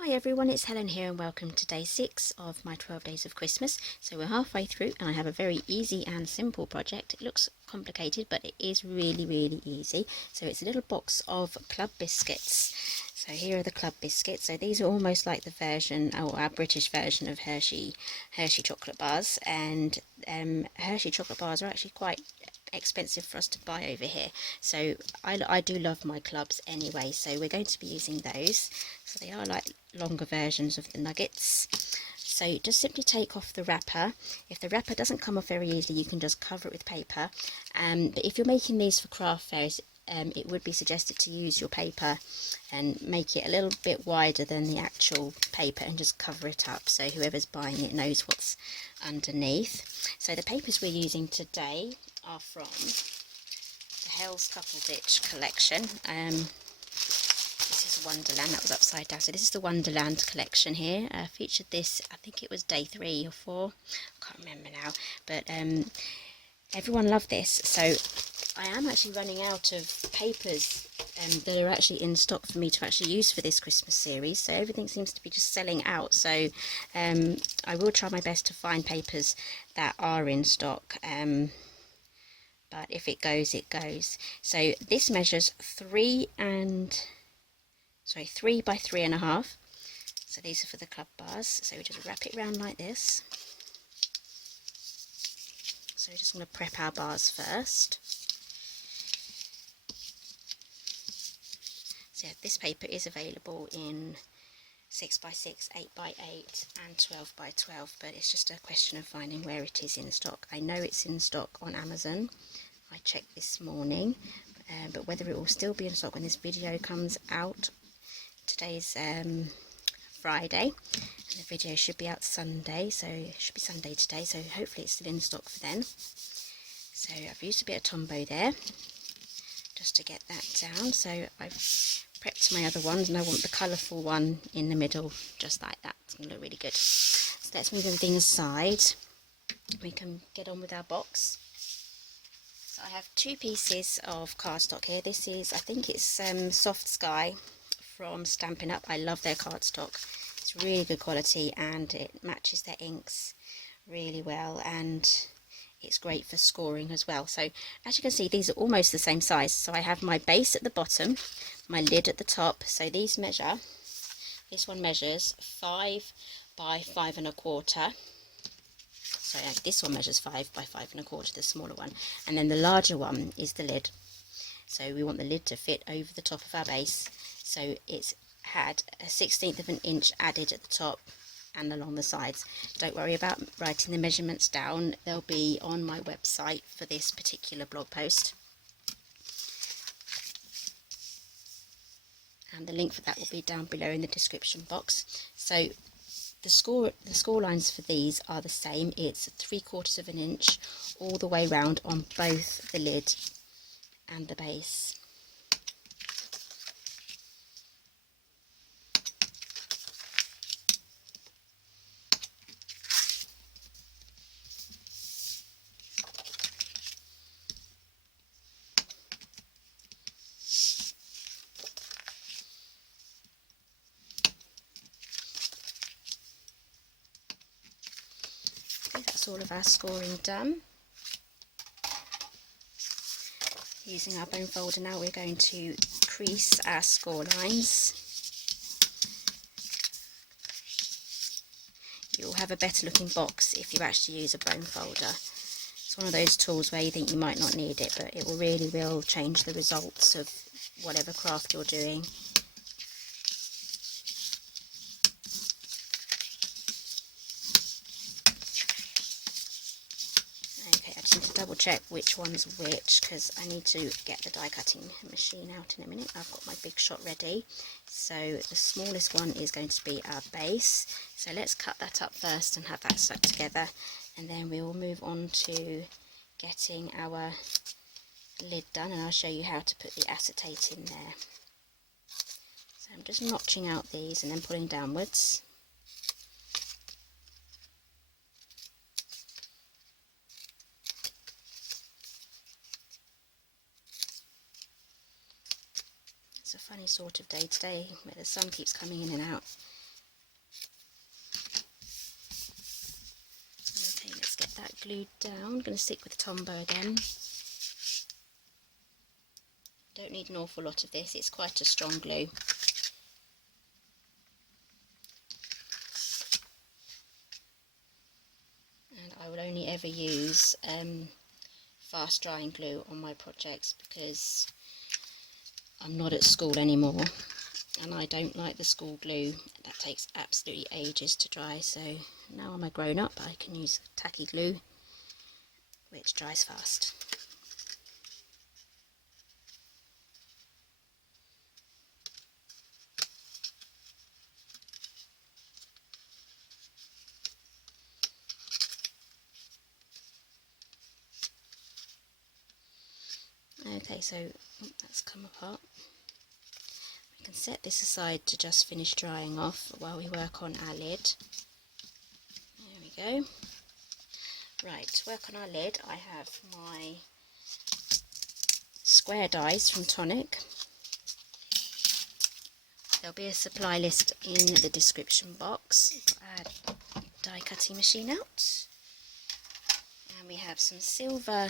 Hi everyone, it's Helen here and welcome to day 6 of my 12 days of Christmas. So we're halfway through and I have a very easy and simple project. It looks complicated but it is really easy. So it's a little box of club biscuits. So here are the club biscuits. So these are almost like the version, or our British version of Hershey chocolate bars, and Hershey chocolate bars are actually quite expensive for us to buy over here, so I do love my clubs anyway, so we're going to be using those. So they are like longer versions of the nuggets. So just simply take off the wrapper. If the wrapper doesn't come off very easily, you can just cover it with paper, but if you're making these for craft fairs, it would be suggested to use your paper and make it a little bit wider than the actual paper and just cover it up so whoever's buying it knows what's underneath. So the papers we're using today are from the Helz Cuppleditch collection. This is Wonderland, that was upside down. So this is the Wonderland collection here. Featured this, I think it was day 3 or 4, I can't remember now, but everyone loved this. So I am actually running out of papers that are actually in stock for me to actually use for this Christmas series. So everything seems to be just selling out. So I will try my best to find papers that are in stock. But if it goes, it goes. So this measures 3 by 3.5. So these are for the club bars. So we just wrap it round like this. So we're just going to prep our bars first. So yeah, this paper is available in 6x6, 8x8 and 12x12, but it's just a question of finding where it is in stock. I know it's in stock on Amazon. I checked this morning, but whether it will still be in stock when this video comes out, today's Friday, and the video should be out Sunday, so it should be Sunday today, so hopefully it's still in stock for then. So I've used a bit of Tombow there, just to get that down. So I've prepped my other ones, and I want the colourful one in the middle, just like that. It's going to look really good. So let's move everything aside. We can get on with our box. So I have 2 pieces of cardstock here. This is, I think it's Soft Sky from Stampin' Up. I love their cardstock. It's really good quality and it matches their inks really well, and it's great for scoring as well. So as you can see, these are almost the same size. So I have my base at the bottom, my lid at the top. So these measure, this one measures 5 by 5.25. So this one measures 5 by 5.25, the smaller one, and then the larger one is the lid. So we want the lid to fit over the top of our base. So it's had a 1/16 of an inch added at the top and along the sides. Don't worry about writing the measurements down, they'll be on my website for this particular blog post, and the link for that will be down below in the description box. So the score lines for these are the same. It's 3/4 of an inch all the way round on both the lid and the base. That's all of our scoring done. Using our bone folder now, we're going to crease our score lines. You'll have a better looking box if you actually use a bone folder. It's one of those tools where you think you might not need it, but it will change the results of whatever craft you're doing. Double check which one's which, because I need to get the die cutting machine out in a minute. I've got my big shot ready. So the smallest one is going to be our base. So let's cut that up first and have that stuck together, and then we will move on to getting our lid done, and I'll show you how to put the acetate in there. So I'm just notching out these and then pulling downwards. It's a funny sort of day today where the sun keeps coming in and out. glued down. I'm going to stick with Tombow again. Don't need an awful lot of this, it's quite a strong glue. And I will only ever use fast drying glue on my projects because I'm not at school anymore and I don't like the school glue. That takes absolutely ages to dry, so now I'm a grown up I can use tacky glue which dries fast. Okay, so that's come apart. We can set this aside to just finish drying off while we work on our lid. There we go. Right, to work on our lid I have my square dies from Tonic. There'll be a supply list in the description box. Our die cutting machine out. And we have some silver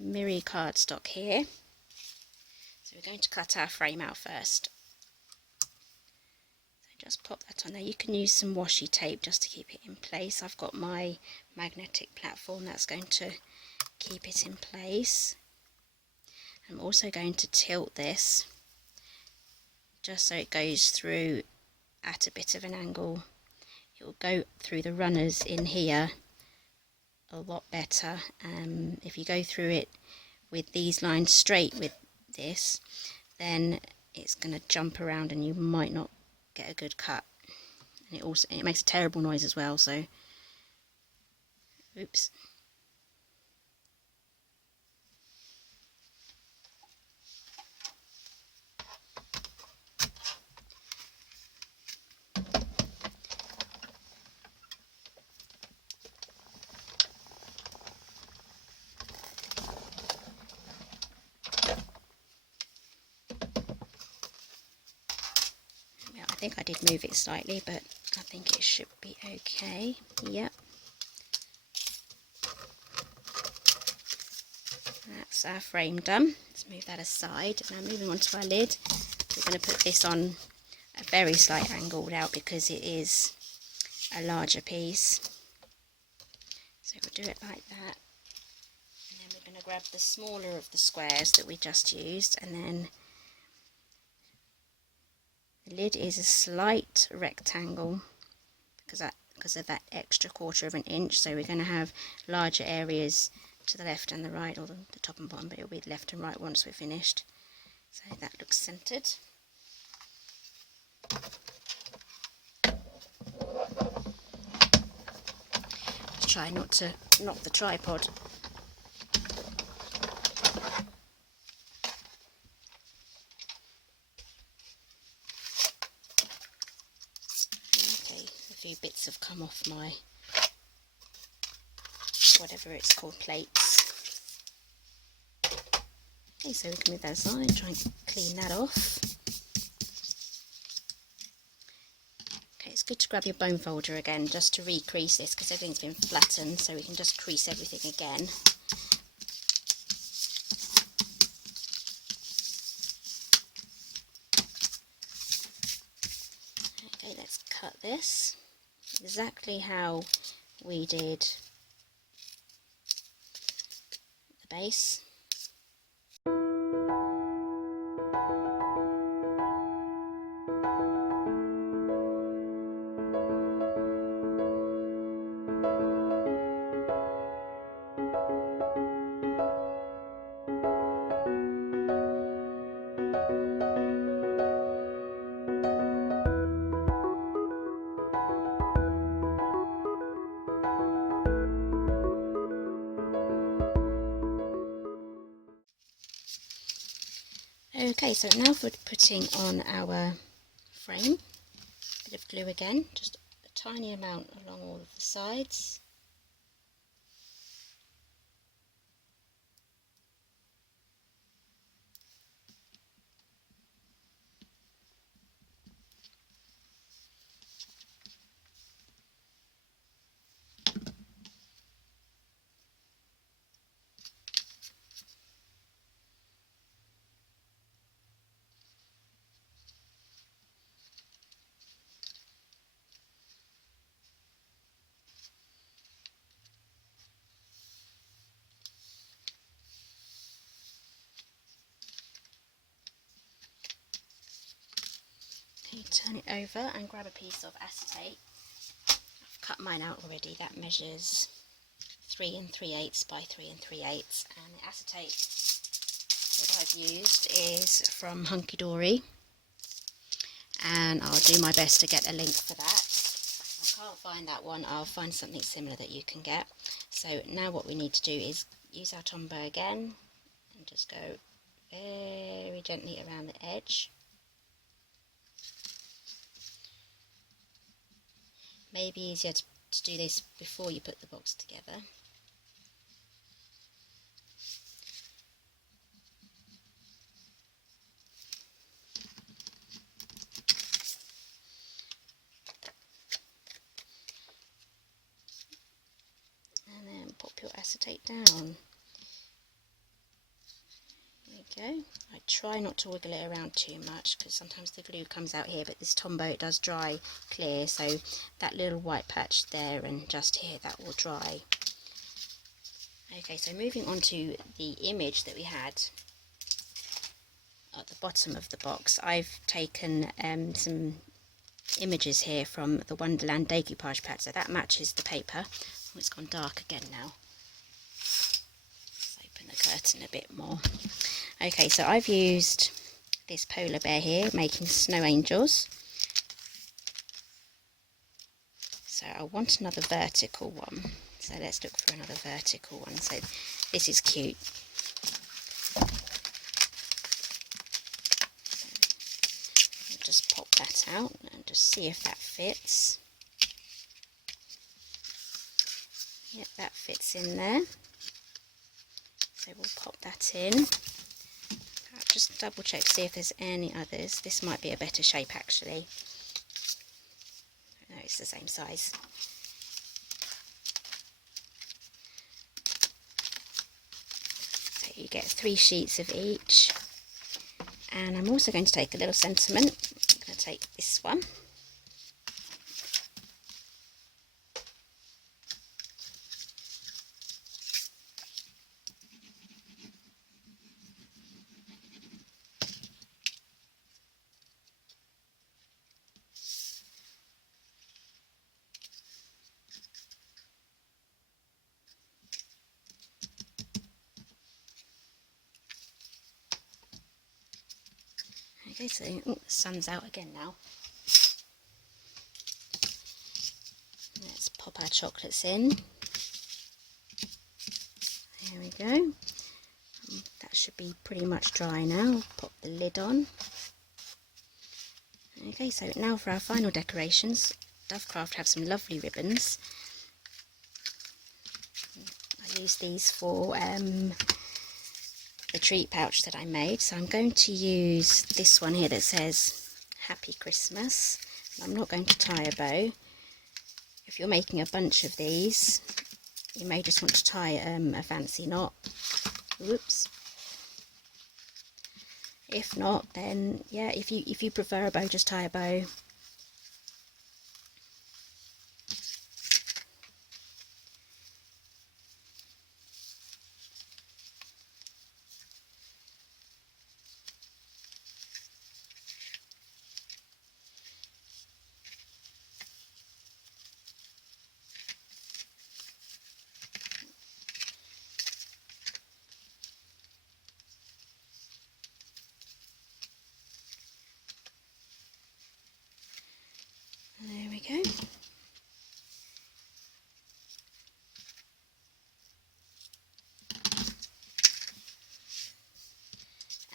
Mirri cardstock here. So we're going to cut our frame out first. So just pop that on there. You can use some washi tape just to keep it in place. I've got my magnetic platform that's going to keep it in place. I'm also going to tilt this just so it goes through at a bit of an angle. It will go through the runners in here a lot better. If you go through it with these lines straight with this, then it's going to jump around and you might not get a good cut. And it makes a terrible noise as well, so oops. I think I did move it slightly, but I think it should be okay. Yep. That's our frame done. Let's move that aside. Now moving on to our lid, we're going to put this on a very slight angle now because it is a larger piece. So we'll do it like that. And then we're going to grab the smaller of the squares that we just used, and then the lid is a slight rectangle because of that extra 1/4 of an inch, so we're going to have larger areas to the left and the right, or the top and bottom, but it'll be left and right once we're finished. So that looks centered. Try not to knock the tripod. Few bits have come off my whatever it's called, plates. Okay, so we can move that aside, try and clean that off. Okay, it's good to grab your bone folder again just to re-crease this because everything's been flattened, so we can just crease everything again. Okay, let's cut this exactly how we did the base. Okay, so now for putting on our frame, bit of glue again, just a tiny amount along all of the sides. turn it over and grab a piece of acetate. I've cut mine out already. That measures 3 3/8 by 3 3/8, and the acetate that I've used is from Hunky Dory, and I'll do my best to get a link for that. If I can't find that one, I'll find something similar that you can get. So now what we need to do is use our Tombow again and just go very gently around the edge. Maybe easier to do this before you put the box together. And then pop your acetate down. There we go. I try not to wiggle it around too much because sometimes the glue comes out here, but this Tombow, it does dry clear, so that little white patch there and just here, that will dry. Okay, so moving on to the image that we had at the bottom of the box, I've taken some images here from the Wonderland Decoupage pad, so that matches the paper. Oh, it's gone dark again now. Let's open the curtain a bit more. Okay, so I've used this polar bear here making snow angels. So I want another vertical one. So let's look for another vertical one. So this is cute. I'll just pop that out and just see if that fits. Yep, that fits in there. So we'll pop that in. I'll just double check to see if there's any others. This might be a better shape actually. No, it's the same size. So you get 3 sheets of each. And I'm also going to take a little sentiment. I'm going to take this one. Okay, so the sun's out again now. Let's pop our chocolates in. There we go. That should be pretty much dry now. Pop the lid on. Okay, so now for our final decorations. Dovecraft have some lovely ribbons. I use these for the treat pouch that I made, so I'm going to use this one here that says Happy Christmas. I'm not going to tie a bow. If you're making a bunch of these, you may just want to tie a fancy knot. Whoops. If not, then yeah, if you prefer a bow, just tie a bow. There we go.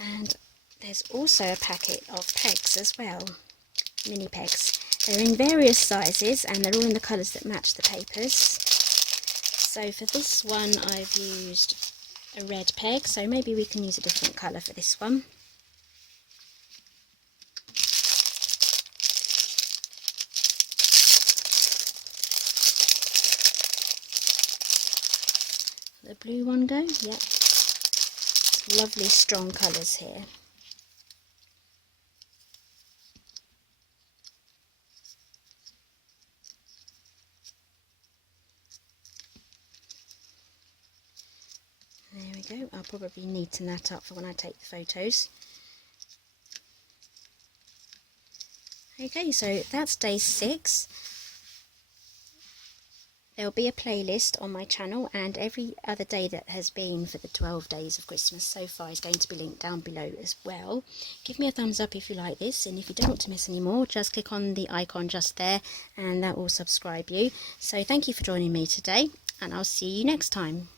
And there's also a packet of pegs as well, mini pegs. They're in various sizes and they're all in the colours that match the papers. So for this one I've used a red peg, so maybe we can use a different colour for this one. The blue one go? Yep. Lovely strong colours here. There we go. I'll probably neaten that up for when I take the photos. Okay, so that's day 6. There'll be a playlist on my channel, and every other day that has been for the 12 days of Christmas so far is going to be linked down below as well. Give me a thumbs up if you like this, and if you don't want to miss any more, just click on the icon just there and that will subscribe you. So thank you for joining me today, and I'll see you next time.